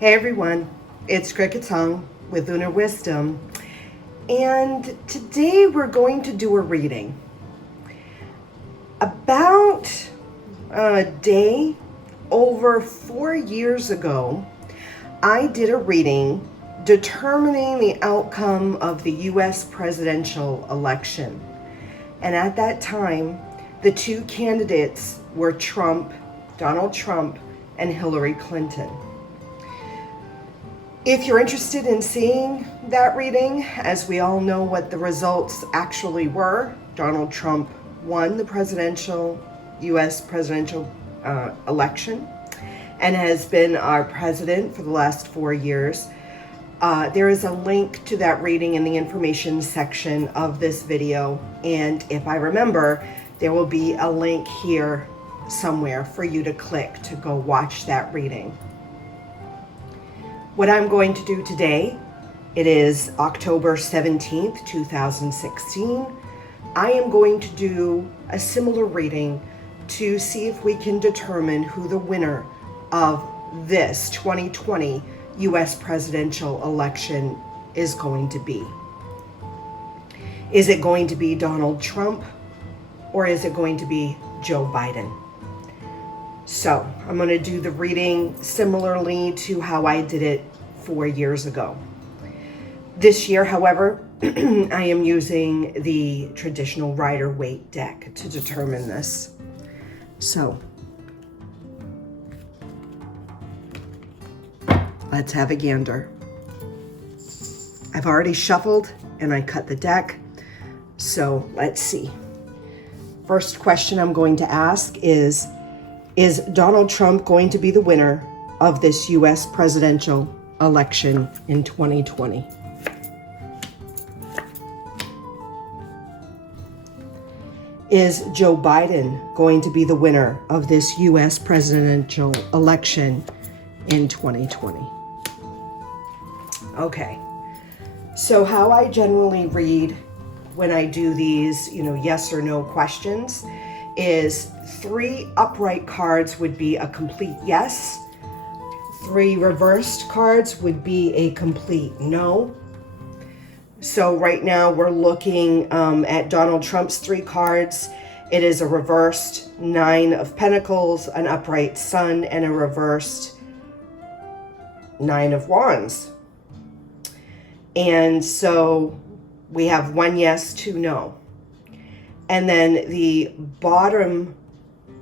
Hey everyone, it's CricketSong with Lunar Wisdom, and today we're going to do a reading. About a day over 4 years ago, I did a reading determining the outcome of the US presidential election. And at that time, the two candidates were Donald Trump, and Hillary Clinton. If you're interested in seeing that reading, as we all know what the results actually were, Donald Trump won the US presidential election and has been our president for the last 4 years. There is a link to that reading in the information section of this video. And if I remember, there will be a link here somewhere for you to click to go watch that reading. What I'm going to do today, it is October 17th, 2016. I am going to do a similar reading to see if we can determine who the winner of this 2020 US presidential election is going to be. Is it going to be Donald Trump or is it going to be Joe Biden? So I'm going to do the reading similarly to how I did it 4 years ago. This year, however, I am using the traditional Rider-Waite deck to determine this. So let's have a gander. I've already shuffled and I cut the deck. So let's see. First question I'm going to ask is Donald Trump going to be the winner of this US presidential election in 2020? Is Joe Biden going to be the winner of this US presidential election in 2020? Okay, so how I generally read when I do these, yes or no questions is 3 upright cards would be a complete yes. 3 reversed cards would be a complete no. So right now we're looking at Donald Trump's 3 cards. It is a reversed 9 of Pentacles, an upright Sun, and a reversed 9 of Wands. And so we have 1 yes, 2 no. And then the bottom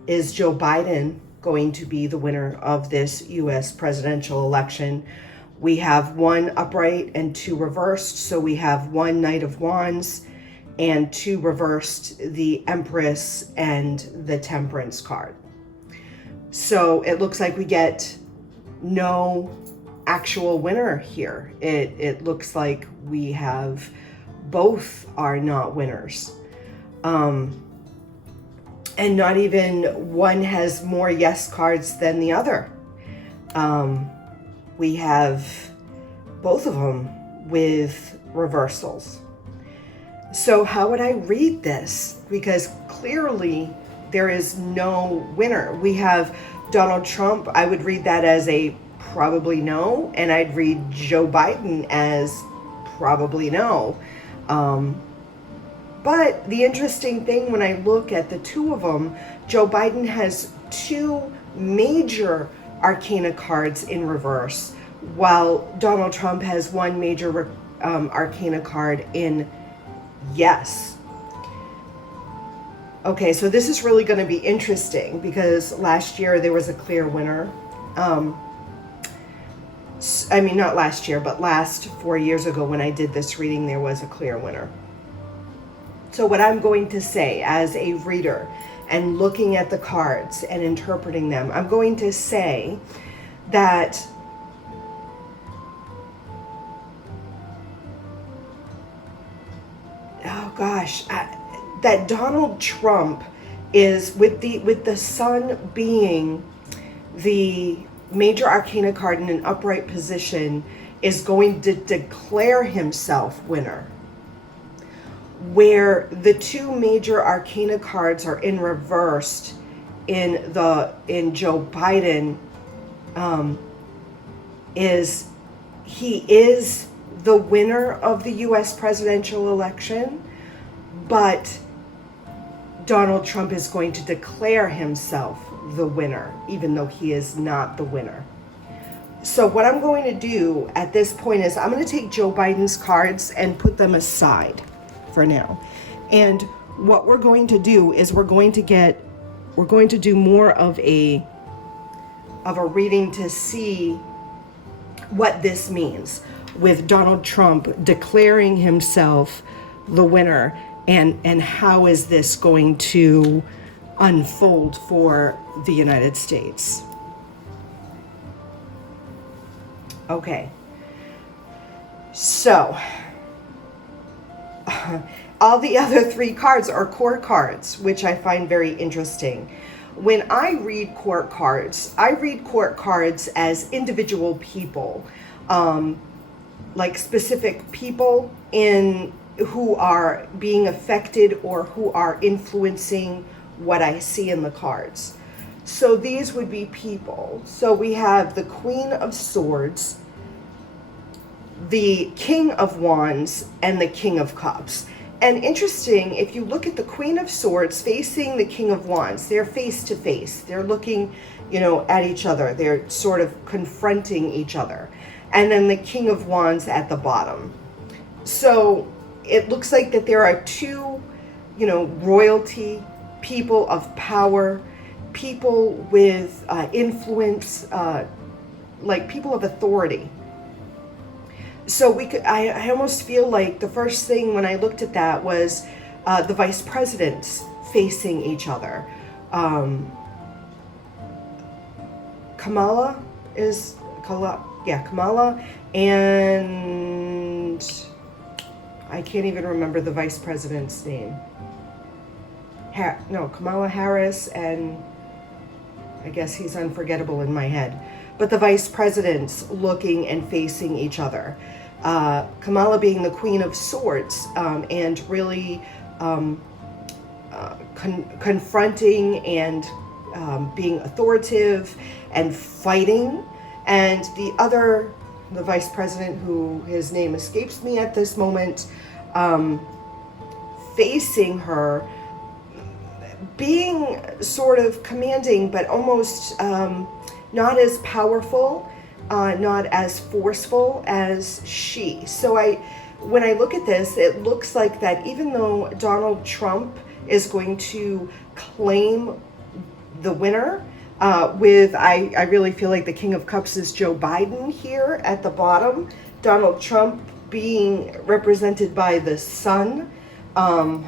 is Joe Biden going to be the winner of this US presidential election. We have 1 upright and 2 reversed. So we have 1 Knight of Wands and 2 reversed, the Empress and the Temperance card. So it looks like we get no actual winner here. It looks like we have both are not winners. And not even one has more yes cards than the other. We have both of them with reversals. So how would I read this? Because clearly there is no winner. We have Donald Trump. I would read that as a probably no, and I'd read Joe Biden as probably no. But the interesting thing when I look at the 2 of them, Joe Biden has 2 major arcana cards in reverse, while Donald Trump has 1 major arcana card in yes. Okay, so this is really going to be interesting because last year there was a clear winner. I mean, not last year, but last 4 years ago when I did this reading, there was a clear winner. So what I'm going to say as a reader and looking at the cards and interpreting them, I'm going to say that that Donald Trump is with the Sun being the major arcana card in an upright position is going to declare himself winner. Where the 2 major arcana cards are in reversed in Joe Biden, is he is the winner of the US presidential election, but Donald Trump is going to declare himself the winner, even though he is not the winner. So what I'm going to do at this point is I'm going to take Joe Biden's cards and put them aside for now. And what we're going to do is we're going to do more of a reading to see what this means with Donald Trump declaring himself the winner, and how is this going to unfold for the United States. Okay, so all the other three cards are court cards, which I find very interesting. When I read court cards, I read court cards as individual people, like specific people who are being affected or who are influencing what I see in the cards. So these would be people. So we have the Queen of Swords, the King of Wands, and the King of Cups. And interesting, if you look at the Queen of Swords facing the King of Wands, they're face to face. They're looking, at each other. They're sort of confronting each other. And then the King of Wands at the bottom. So it looks like that there are two, royalty, people of power, people with influence, like people of authority. So I almost feel like the first thing when I looked at that was the vice presidents facing each other. Kamala, and I can't even remember the vice president's name. Kamala Harris, and I guess he's unforgettable in my head. But the vice presidents looking and facing each other. Kamala being the Queen of Swords, and really confronting and being authoritative and fighting. And the vice president, who his name escapes me at this moment, facing her, being sort of commanding, but almost not as powerful, not as forceful as she. So when I look at this, it looks like that even though Donald Trump is going to claim the winner, I really feel like the King of Cups is Joe Biden here at the bottom. Donald Trump being represented by the sun. I'm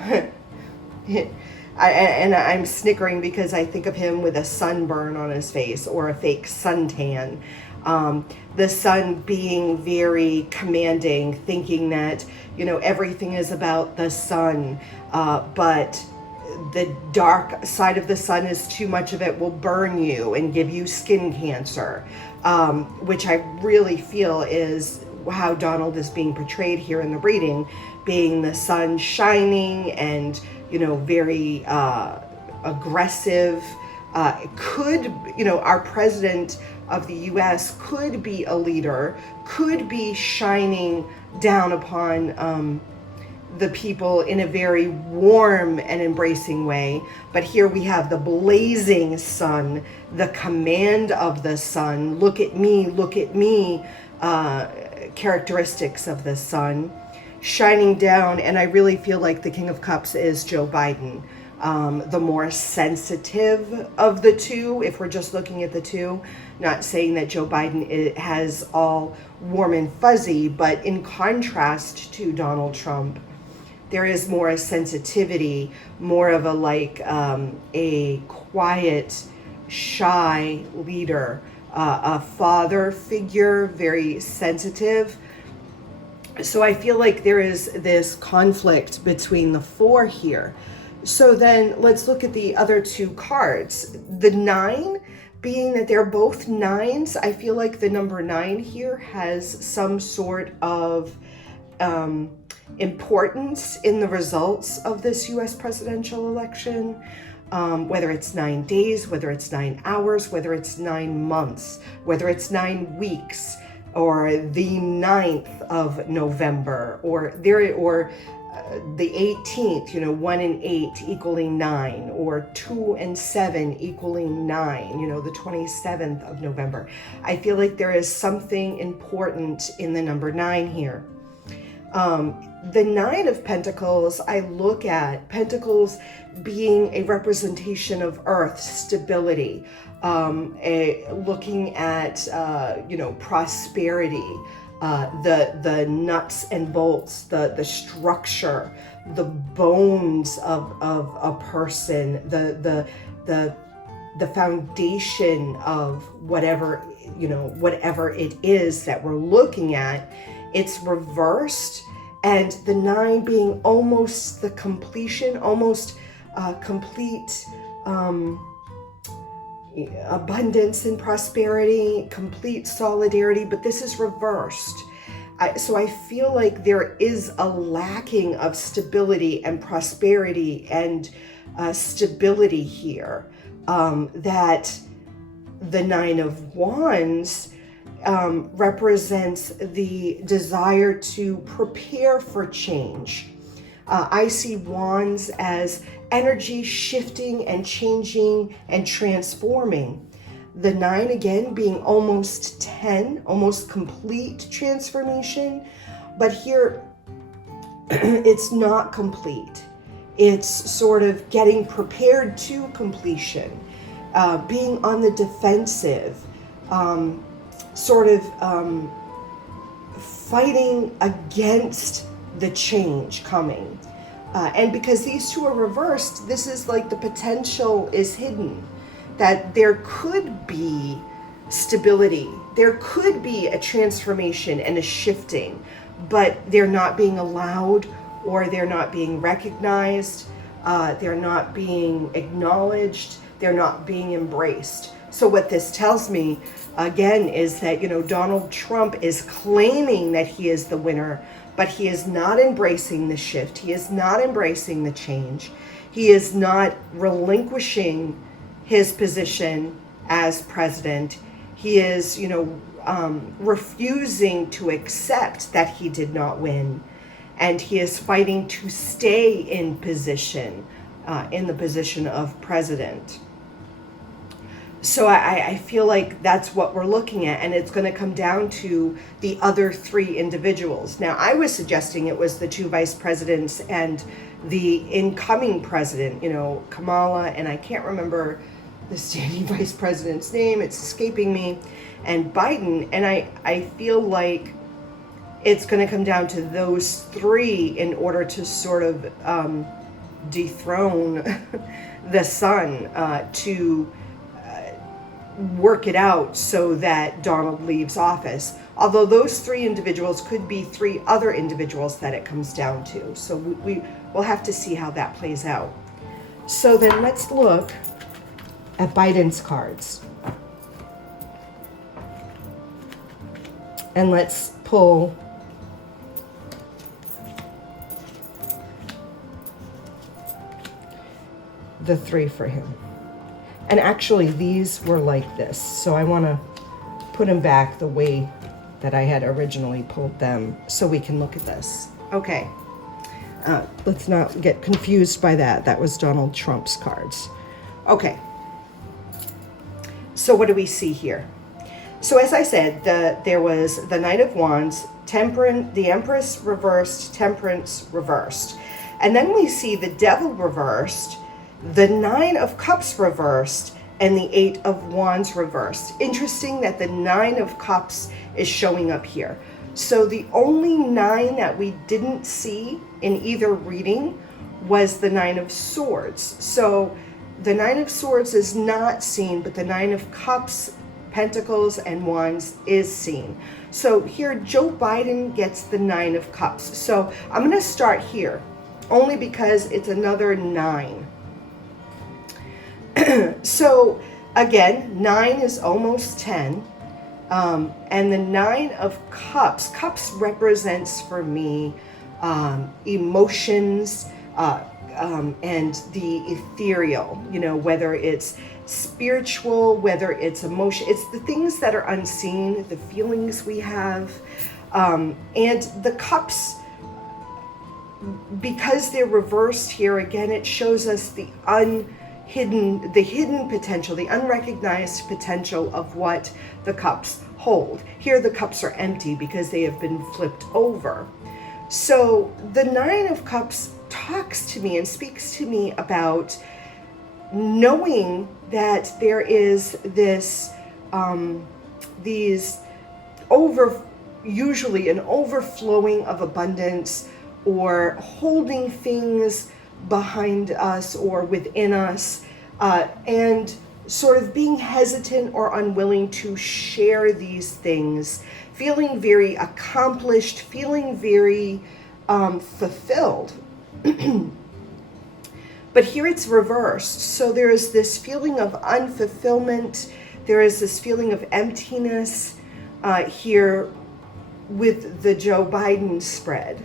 snickering because I think of him with a sunburn on his face or a fake suntan. The sun being very commanding, thinking that, everything is about the sun, but the dark side of the sun is too much of it will burn you and give you skin cancer, which I really feel is how Donald is being portrayed here in the reading, being the sun shining and, very aggressive. Our president of the US could be a leader, could be shining down upon the people in a very warm and embracing way. But here we have the blazing sun, the command of the sun, look at me, characteristics of the sun shining down. And I really feel like the King of Cups is Joe Biden, the more sensitive of the two, if we're just looking at the two. Not saying that Joe Biden has all warm and fuzzy, but in contrast to Donald Trump, there is more a sensitivity, more of a quiet, shy leader, a father figure, very sensitive. So I feel like there is this conflict between the four here. So then let's look at the other two cards. The 9, being that they're both 9s, I feel like the number 9 here has some sort of importance in the results of this US presidential election, whether it's 9 days, whether it's 9 hours, whether it's 9 months, whether it's 9 weeks. or the 9th of November, or the 18th, 1 and 8 equaling 9, or 2 and 7 equaling 9, the 27th of November. I feel like there is something important in the number 9 here. The 9 of Pentacles, I look at Pentacles being a representation of earth, stability, looking at, prosperity, the nuts and bolts, the structure, the bones of a person, the foundation of whatever it is that we're looking at. It's reversed, and the 9 being almost the completion, almost complete abundance and prosperity, complete solidarity, but this is reversed. So I feel like there is a lacking of stability and prosperity and stability here, that the 9 of Wands represents the desire to prepare for change. I see Wands as energy shifting and changing and transforming. The 9 again being almost 10, almost complete transformation. But here it's not complete. It's sort of getting prepared to completion, being on the defensive, fighting against the change coming. And because these two are reversed, this is like the potential is hidden, that there could be stability, there could be a transformation and a shifting, but they're not being allowed, or they're not being recognized, they're not being acknowledged, they're not being embraced. So what this tells me, again, is that, Donald Trump is claiming that he is the winner, but he is not embracing the shift. He is not embracing the change. He is not relinquishing his position as president. He is, refusing to accept that he did not win. And he is fighting to stay in position, in the position of president. So I feel like that's what we're looking at, and it's going to come down to the other 3 individuals. Now, I was suggesting it was the 2 vice presidents and the incoming president, Kamala, and I can't remember the standing vice president's name, it's escaping me, and Biden. And I feel like it's going to come down to those 3 in order to sort of dethrone the son, to work it out so that Donald leaves office. Although those 3 individuals could be 3 other individuals that it comes down to. So we'll have to see how that plays out. So then let's look at Biden's cards. And let's pull the 3 for him. And actually, these were like this. So I want to put them back the way that I had originally pulled them so we can look at this. Okay. Let's not get confused by that. That was Donald Trump's cards. Okay. So what do we see here? So as I said, there was the Knight of Wands, Temperance, the Empress reversed, Temperance reversed. And then we see the Devil reversed, the 9 of Cups reversed, and the 8 of Wands reversed. Interesting that the 9 of Cups is showing up here. So the only 9 that we didn't see in either reading was the 9 of Swords. So the 9 of Swords is not seen, but the 9 of Cups, Pentacles, and Wands is seen. So here, Joe Biden gets the 9 of Cups. So I'm going to start here, only because it's another 9. So again, 9 is almost 10. And the 9 of Cups, Cups represents for me emotions and the ethereal, whether it's spiritual, whether it's emotion. It's the things that are unseen, the feelings we have. And the cups, because they're reversed here, again, it shows us the hidden potential, the unrecognized potential of what the cups hold. Here the cups are empty because they have been flipped over. So the Nine of Cups talks to me and speaks to me about knowing that there is this, usually an overflowing of abundance, or holding things behind us or within us, and sort of being hesitant or unwilling to share these things, feeling very accomplished, feeling very fulfilled. But here it's reversed. So there is this feeling of unfulfillment. There is this feeling of emptiness here with the Joe Biden spread.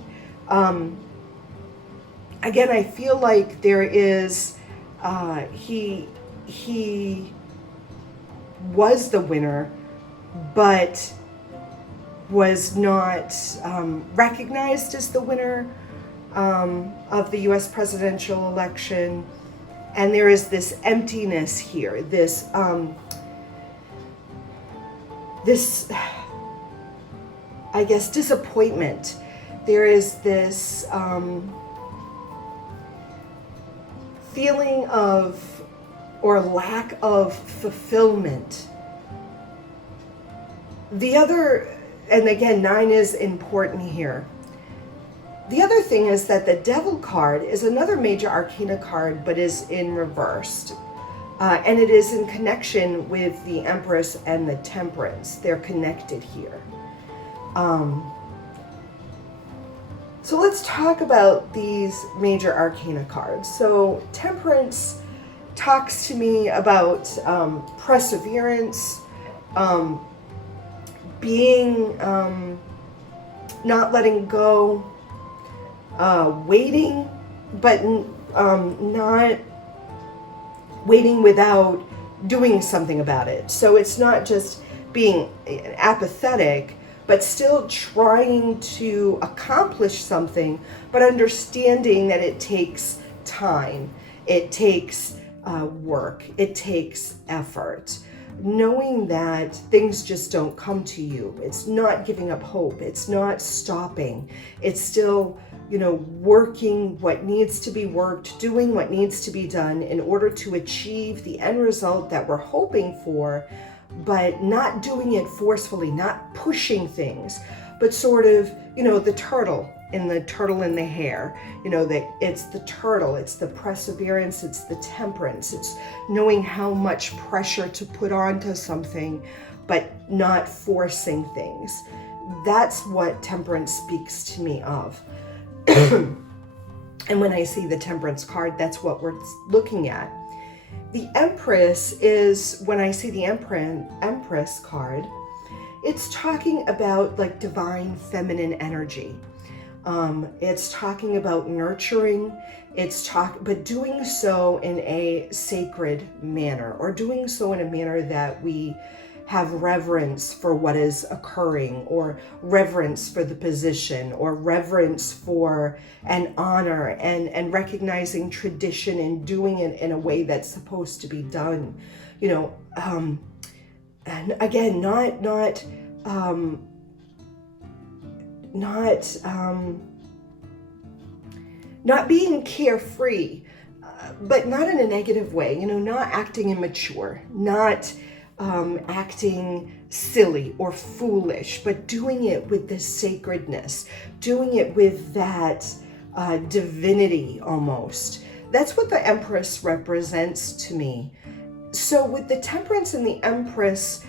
Again, I feel like there is, he was the winner, but was not recognized as the winner of the US presidential election. And there is this emptiness here, this, I guess, disappointment. There is this feeling of, or lack of fulfillment. The other, and again, 9 is important here. The other thing is that the Devil card is another major arcana card, but is in reversed. And it is in connection with the Empress and the Temperance. They're connected here. So let's talk about these major arcana cards. So Temperance talks to me about perseverance, being, not letting go, waiting, but not waiting without doing something about it. So it's not just being apathetic, but still trying to accomplish something, but understanding that it takes time, it takes work, it takes effort. Knowing that things just don't come to you. It's not giving up hope. It's not stopping. It's still, working what needs to be worked, doing what needs to be done in order to achieve the end result that we're hoping for, but not doing it forcefully, not pushing things, but sort of, the turtle in the hare, that it's the turtle, it's the perseverance, it's the temperance, it's knowing how much pressure to put onto something, but not forcing things. That's what temperance speaks to me of. And when I see the Temperance card, that's what we're looking at. The Empress is, when I see the Empress card, it's talking about like divine feminine energy. It's talking about nurturing, but doing so in a sacred manner, or doing so in a manner that we have reverence for what is occurring, or reverence for the position, or reverence for an honor, and recognizing tradition and doing it in a way that's supposed to be done. And again, not being carefree, but not in a negative way, not acting immature, not acting silly or foolish, but doing it with this sacredness, doing it with that divinity almost. That's what the Empress represents to me. So with the Temperance and the Empress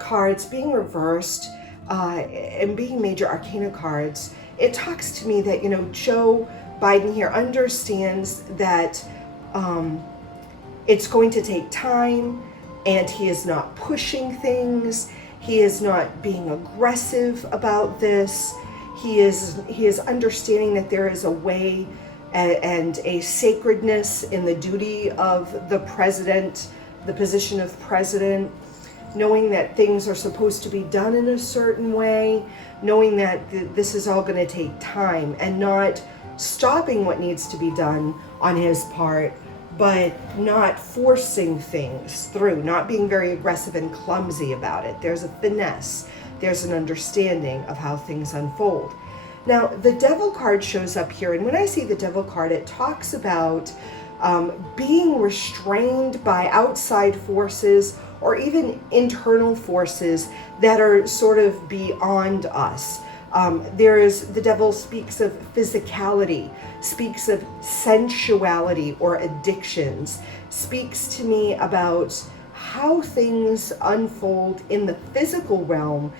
cards being reversed and being major arcana cards, it talks to me that, Joe Biden here understands that it's going to take time, and he is not pushing things. He is not being aggressive about this. He is understanding that there is a way, and a sacredness in the duty of the president the position of president, knowing that things are supposed to be done in a certain way, knowing that this is all going to take time, and not stopping what needs to be done on his part, but not forcing things through, not being very aggressive and clumsy about it. There's a finesse, there's an understanding of how things unfold. Now, the Devil card shows up here, and when I see the Devil card, it talks about being restrained by outside forces or even internal forces that are sort of beyond us. The Devil speaks of physicality, speaks of sensuality or addictions, speaks to me about how things unfold in the physical realm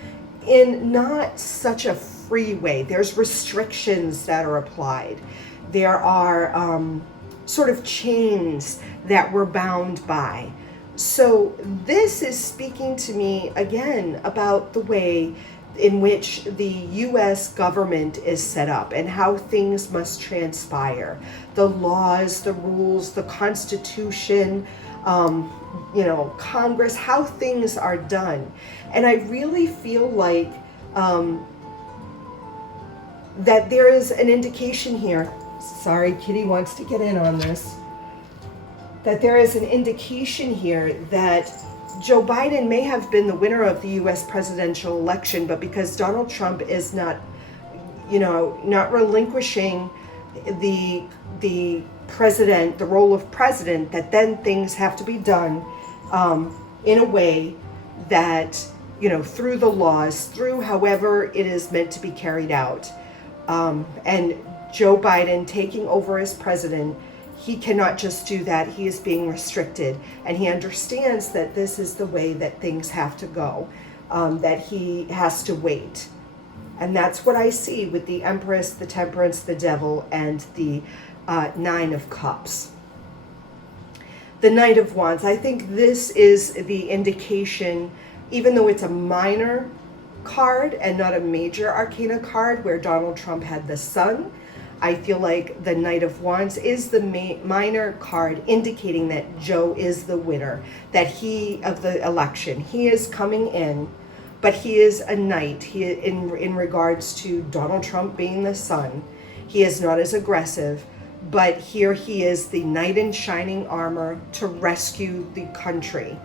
in not such a free way. There's restrictions that are applied. There are sort of chains that we're bound by. So this is speaking to me again about the way in which the U.S. government is set up and how things must transpire. The laws, the rules, the Constitution, Congress, how things are done. And I really feel like that there is an indication here. Sorry, Kitty wants to get in on this. That there is an indication here that Joe Biden may have been the winner of the U.S. presidential election, but because Donald Trump is not relinquishing the president, the role of president, that then things have to be done in a way that, through the laws, through however it is meant to be carried out. And Joe Biden taking over as president, he cannot just do that. He is being restricted, and he understands that this is the way that things have to go, that he has to wait. And that's what I see with the Empress, the Temperance, the Devil, and the Nine of Cups. The Knight of Wands, I think this is the indication, even though it's a minor card and not a major arcana card where Donald Trump had the Sun, I feel like the Knight of Wands is the minor card indicating that Joe is the winner, that of the election. He is coming in, but he is a knight. In regards to Donald Trump being the Sun, he is not as aggressive, but here he is the knight in shining armor to rescue the country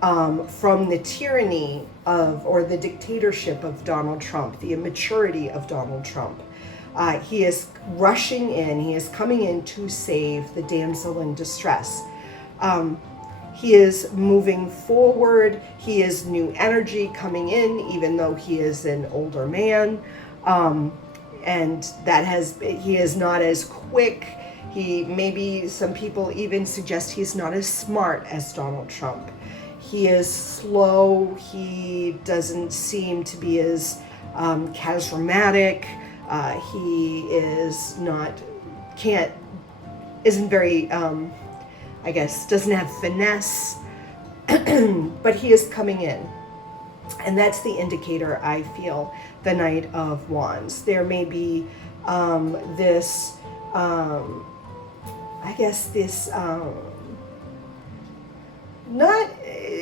from the tyranny or the dictatorship of Donald Trump, the immaturity of Donald Trump. He is rushing in, he is coming in to save the damsel in distress. He is moving forward, he is new energy coming in, even though he is an older man. And he is not as quick. Maybe some people even suggest he's not as smart as Donald Trump. He is slow, he doesn't seem to be as charismatic. He is isn't very, doesn't have finesse, but he is coming in. And that's the indicator, I feel, the Knight of Wands. There may be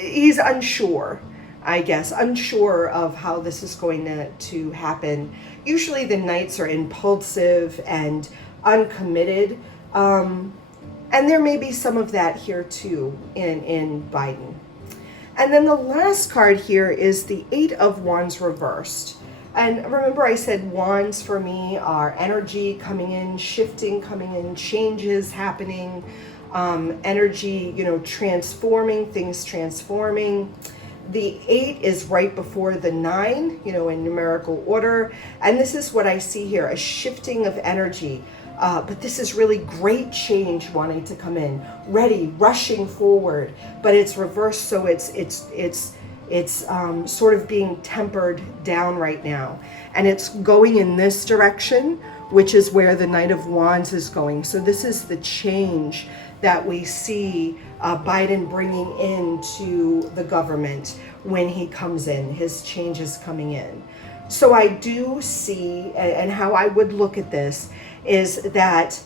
he's unsure. Unsure of how this is going to happen. Usually the knights are impulsive and uncommitted, and there may be some of that here too in Biden. And then the last card here is the Eight of Wands reversed. And remember I said wands for me are energy coming in, shifting coming in, changes happening, energy, transforming, things transforming. The 8 is right before the 9, in numerical order. And this is what I see here, a shifting of energy. But this is really great change wanting to come in, ready, rushing forward. But it's reversed, so it's sort of being tempered down right now. And it's going in this direction, which is where the Knight of Wands is going. So this is the change that we see Biden bringing into the government when he comes in, his changes coming in. So I do see, and how I would look at this is that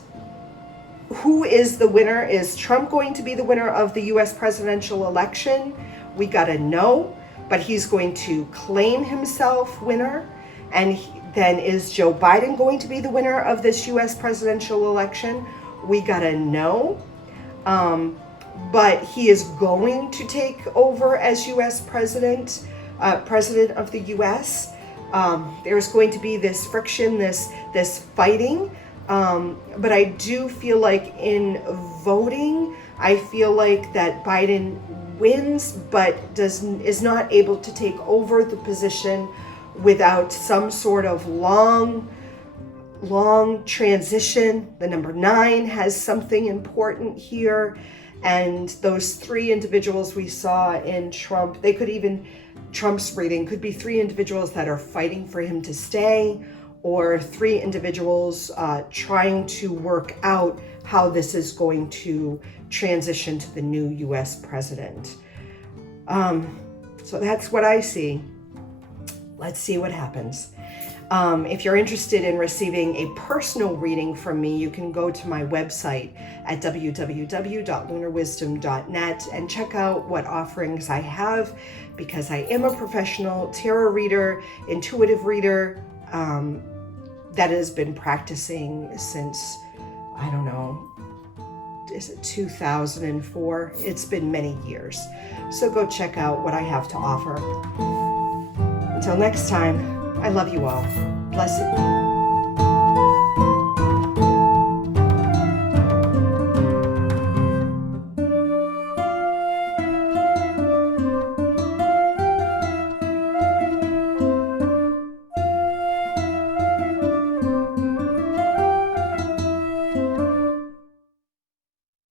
who is the winner? Is Trump going to be the winner of the US presidential election? We gotta know, but he's going to claim himself winner. And then is Joe Biden going to be the winner of this US presidential election? We gotta know. But he is going to take over as US president of the US. There's going to be this friction, this fighting. But I do feel like in voting, I feel like that Biden wins, but is not able to take over the position without some sort of long transition. The number 9 has something important here. And those 3 individuals we saw in Trump, Trump's rating could be 3 individuals that are fighting for him to stay, or 3 individuals trying to work out how this is going to transition to the new US president. So that's what I see. Let's see what happens. If you're interested in receiving a personal reading from me, you can go to my website at www.lunarwisdom.net and check out what offerings I have, because I am a professional tarot reader, intuitive reader, that has been practicing since, I don't know, is it 2004? It's been many years. So go check out what I have to offer. Until next time, I love you all. Blessed.